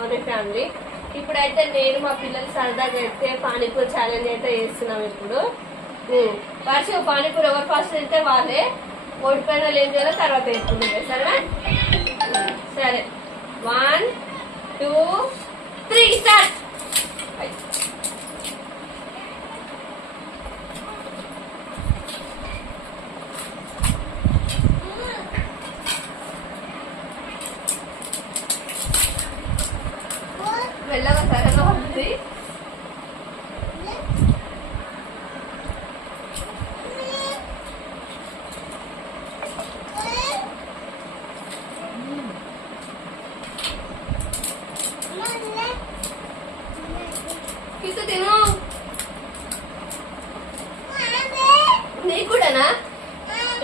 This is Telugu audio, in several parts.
అవునే ఫ్యామిలీ. ఇప్పుడైతే నేను మా పిల్లలు సరదాగా అయితే పానీపూరి ఛాలెంజ్ అయితే చేస్తున్నాం ఇప్పుడు. ఉమ్. వర్షం పానీపూరి ఎవరు ఫస్ట్ తింటే వాళ్ళే. ఓడిపోయిన వాళ్ళు ఏం చేయాలో తర్వాత వేసుకుంటుంది సరేనా? సరే. వన్ టూ కిసు తిను నీకు కూడానా?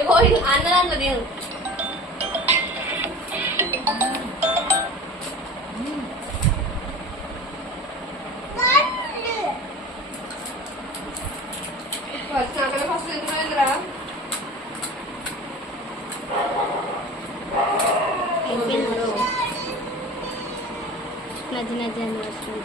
ఇగో ఇది అన్నదాంట్లో తిను. నచ్చి అని వస్తుంది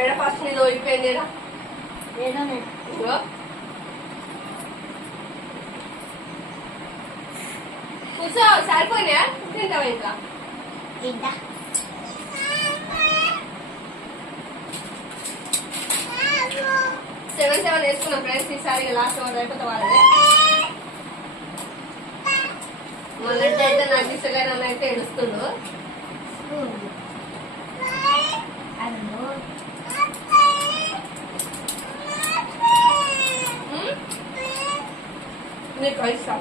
వేడ ఫస్ట్ నీళ్ళు అయిపోయిందిరా ఇగో కూర్చో సరిపోయినాయా? తింటావా ఇంకా తింటా సెవెన్ సెవెన్ వేసుకున్నాం ఫ్రెండ్స్ ఈసారి లాస్ట్ వన్ అయిపోతే వాళ్ళదే. మొన్నటి అయితే నాకు ఇష్టలేని అన్న అయితే ఏడుస్తుండు. నీకు ఇష్టం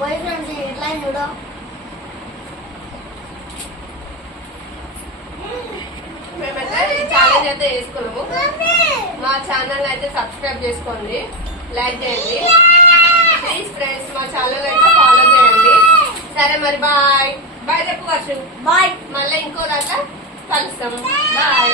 పోయి ఫ్రెండ్స్ ఎట్లా చూడు మేమైతే ఛాలెంజ్ అయితే వేసుకున్నాము మా ఛానల్ అయితే సబ్స్క్రైబ్ చేసుకోండి. లైక్ చేయండి. ప్లీజ్ ఫ్రెండ్స్ మా ఛానల్ అయితే సరే మరి బాయ్. బాయ్ చెప్పు వర్షం. బాయ్. మళ్ళీ ఇంకో దాంట్లో కలుస్తాం. బాయ్.